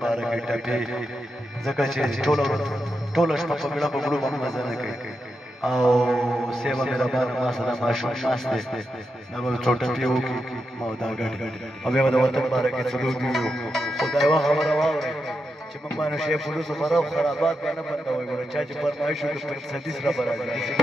پاره کې ټپې ځکه چې ټوله شپه په ګړه په ګړو باندې مزه نه کوي او سیوا مهربانه ما سره ماشوم ناست دی دا به څو ټپې وکړي ما دا ګډ او بیا به د وطن باره کې څه لوبې وو خو دا یوه خبره واورئ چې موږ باندې شی پولیسو خراب خرابات به نه بندوئ ګوره چا چې فرمایش وکړي په اقتصادي سره به راځي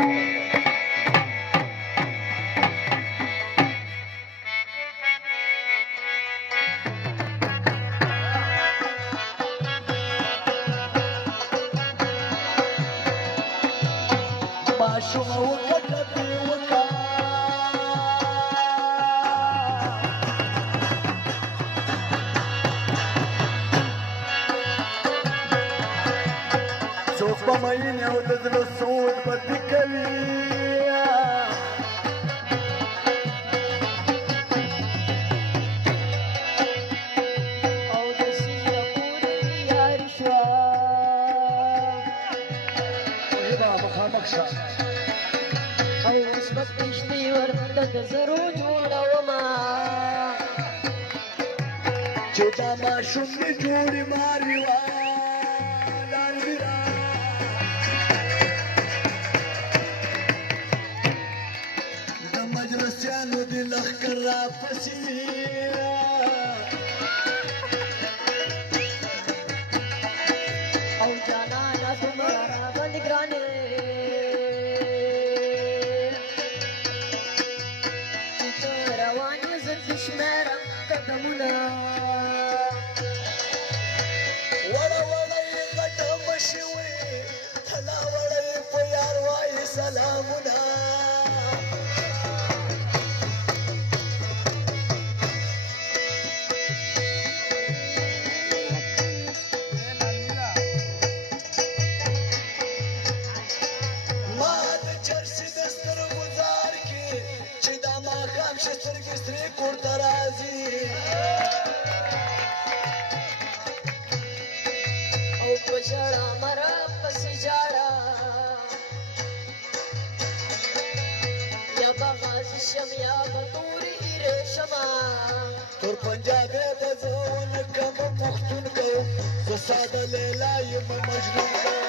مين او د زړه سود بدي کوي او د سینه پورې یار شو ویبا مخامخ شه او اوس به پېشتې ورته د زرو جوړومه چې دا ماشوم دې جوړې ماري وا مجلسیانو دې لښکر راپسې او جانانه دومره راباندې ګرانې چې ته روان یې زه دې شمېرم قدمونه وړه وړه یې غټه مشې وې هلا وړه یې په یار وایي سلامونه ژړا مره پسې ژاړه یا به غازي شم یا به تورې هیرې شمه تور پنجابی به زه ونه کړم پښتون کوم زه ساده لیلا یم مجنون کوم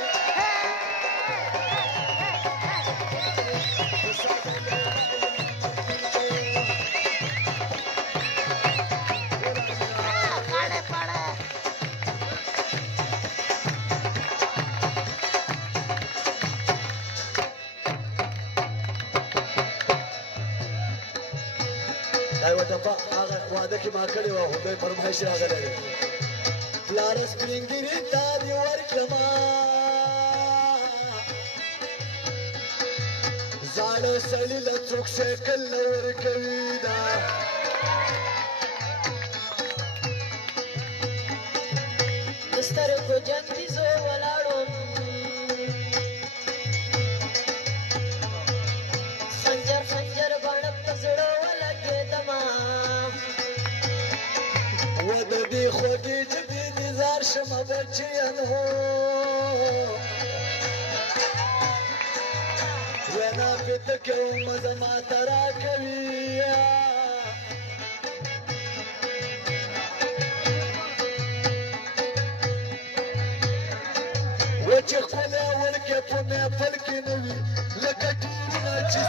دا یوه دفعه هغه واده کې ما کړې وه خدای فرمایش راغلی دی پلاره سپین ږیري تا دې ورکړمه زاړه سړي له څوک سایکل نه ورکوي دا د سترګو جنګي زه ولاړم خنجر خنجر باڼه په زړه ولګېدمه و د دې خوږې ژبې نظار شمه بچیانو وینا پته کوم زما ته راکوي و چې ښکلی وړکې په محفل کې نه وي لکه ټیرونه چې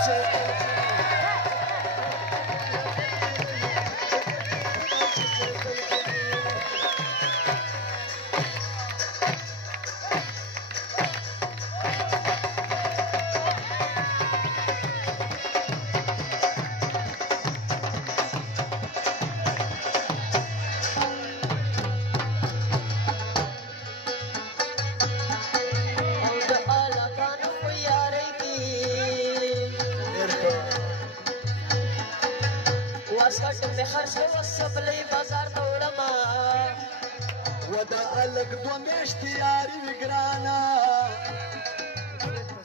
لږ دوه میاشتې یاري وي ګرانه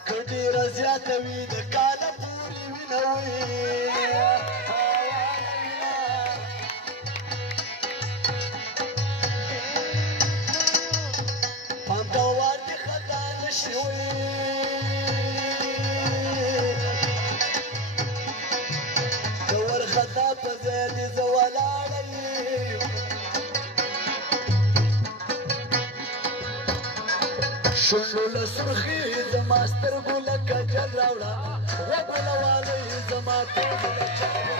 که ډېره زیاته وي د کاله پورې وینه وي همدا وار دې خطا نه شي وي د ورخطا په ځای دې زه ولاړه یم شونډو له سرخي زما سترګو لکه جل راوړه غوږونه والۍ زما ټولو له چاړه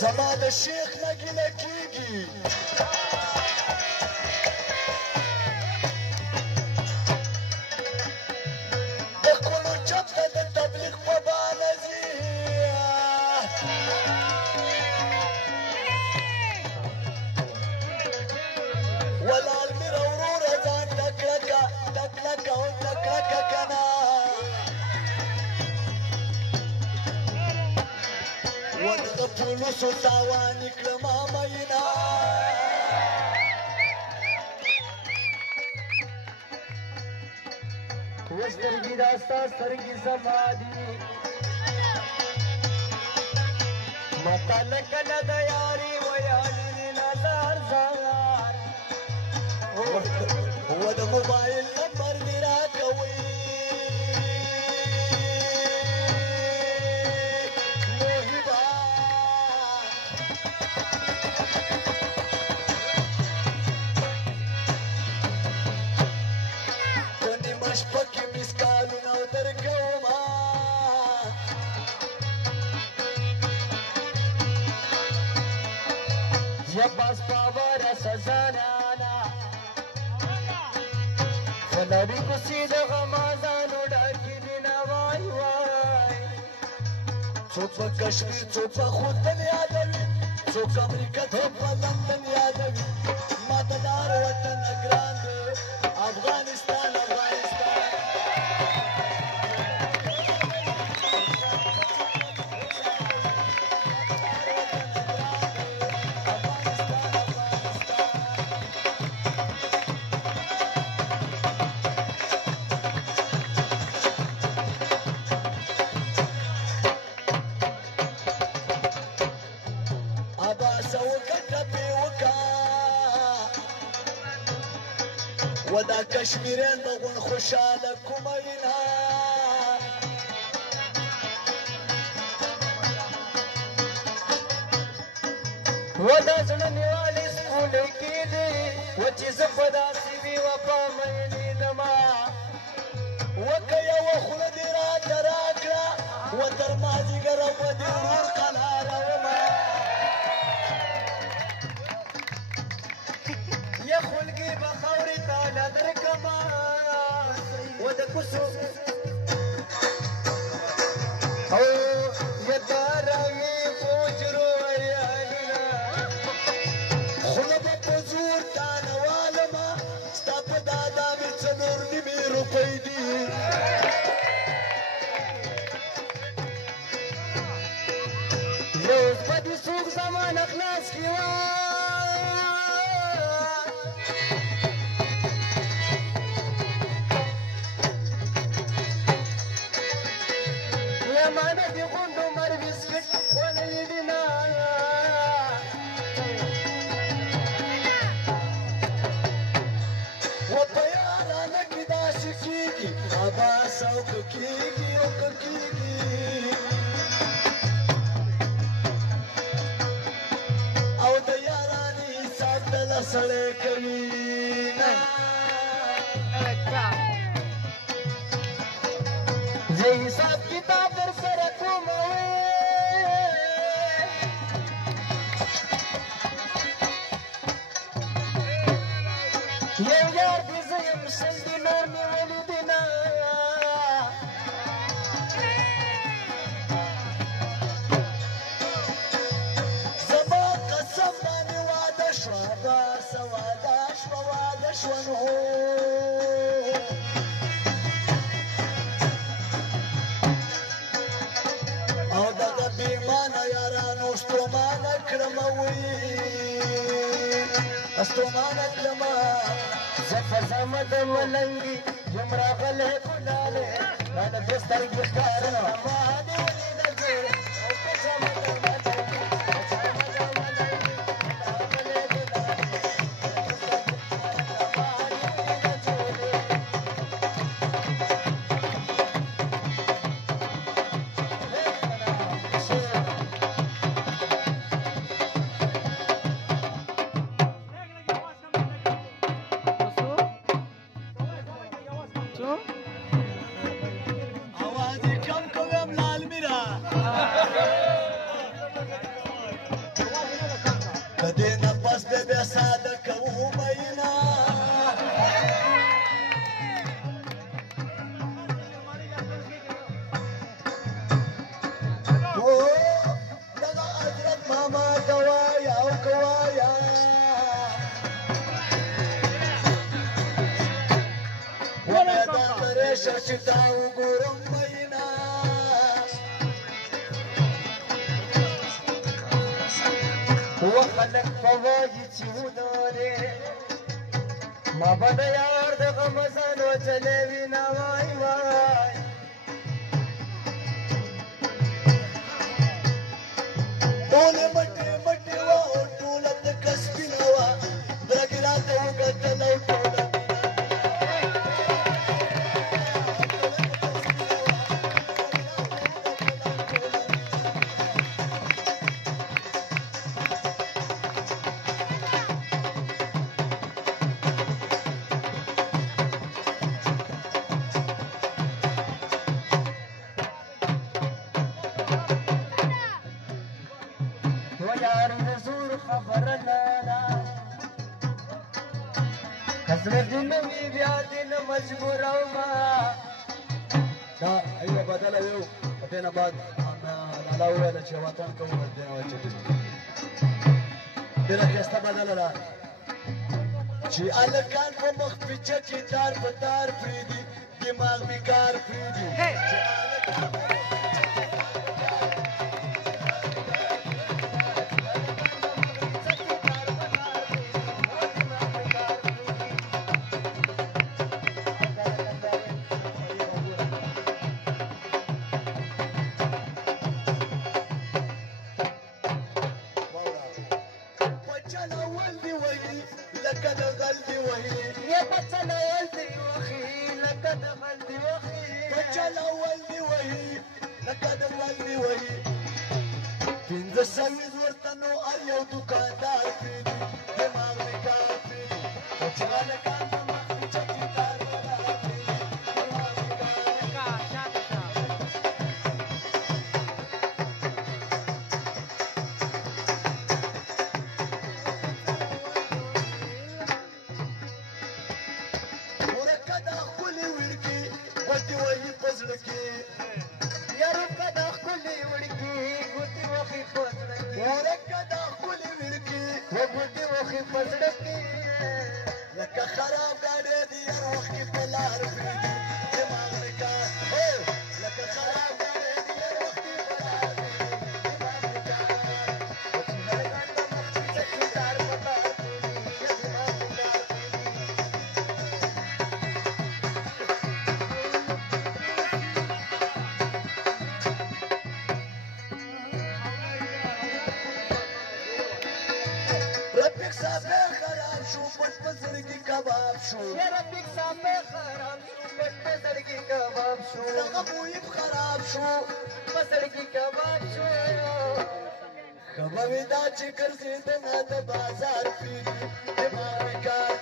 زما د شیخ نه ګیله کېږي د ښکلو چپ ته د تبلیغ په بانه ځي ولاړ میره وروره ځان ټکړکه او ټکړکه که نه ودغه پولوسو تاوان کړما مینا وسترګي داستا سترګي زما دي متا لکه د یاري ویالي نظر زار و د موبایل نمبر مې راکوئ شپکې مسکالونه درکوما جباس پاوره سزانانا فلړی کوسي د غمازانو ډکې دي نه وای وای څوک په کشمیر څوک په خوتن یادوي څوک امریکا څوک په لندن یادوي ما ته دار وطن ګران دی افغانستان ودا کشمیریان بغون خوشحاله کومینا ودا زړه نیوالې سکولې کې دي و چې زه په داسې وي وفا مینې دما وکه یوه خوله دې راته راکړه و تر مازدیګره به دې ورور قلارومه یا خلګي به خاورې ته نه درکما و د کوڅو او یا دارنګې پوجرو عیالونه خوله به په زور تانوالمه ستا په دادا مې څلور نیمې روپۍ دي یو اوس به دې څوک زمانه خلاص کړي مانا دی غوندو مر بسکٹ خوړلي دي نه و په یارانه کې داسې کېږي اباس او که کېږي او که کېږي او د یارانې حساب ډله سړی کوي زه حساب کتاب در سره کوم یو یار دې زه یم سل دي نور مې ولې دي نه زما قسم باندې واده شوه باسه واده شوه واده شوه نو او دغه بېمانه یارانو ستومانه کړمه وی ستومانه کړمه زه فضامه د ملنګي يمرا غلي كلالي انا بيستر بخارنا ما هذه وليد الجيل आवाज़ी कम कम लाल मेरा कदे न बस दे बेसादा कहूँ बैना ओ लगा हजरत मामा कवाया ओ कवाया ومدام ريشة شتاء وقرم بينا وخلق فواجد شهوداني ما بدا يار د غمزان وچلے وینا وای وای ټوله مټي مټي وا ټوله د کسبینا وا برګرا ته وګټل ټوله ويار نزور خبر لانا حضرت نبی بیا دل مجبور ما دا ایوه بدل یو دینه بعد لا ویل چې وطن کوم دینه و چې ډیره کسته بدل را چې الکان په مخ پیچه کې تار په تار فریدي دماغ بیکار فریدي چې الکان لکه د غلدي وهي یا بچل ولدي وخي لکه د غلدي وخي بچل ولدي وهي لکه د غلدي وهي پنځه سوي ورته نو ار یو دکاندار پیډي دماغ مې کار پیډي او چې هلکان په مخ پیچه کې کار ولاړ پیډي دماغ مې کار ګوتې وهي په زړه کې یارو کدا خولي وړکی ګوتې وخي په زړه کې ورکه دا ښکلې وړکې و ګوتې وخي په زړه کې لکه خراب ګاډی دی هر وخت کې په لار پرېږدي دماغ مې کار لکه خراب ګاډی دی هر وخت کې په لار پرېږدي دماغ مې کار رفیق صاحب خراب شو پټ په زړګي کباب شو رفیق صاحب خراب شو پټ په زړګي کباب شو دغه بوی خراب شو په زړګي کباب شو خبر دا چې ګرځېدنه د بازار پرېږدي دماغ مې کار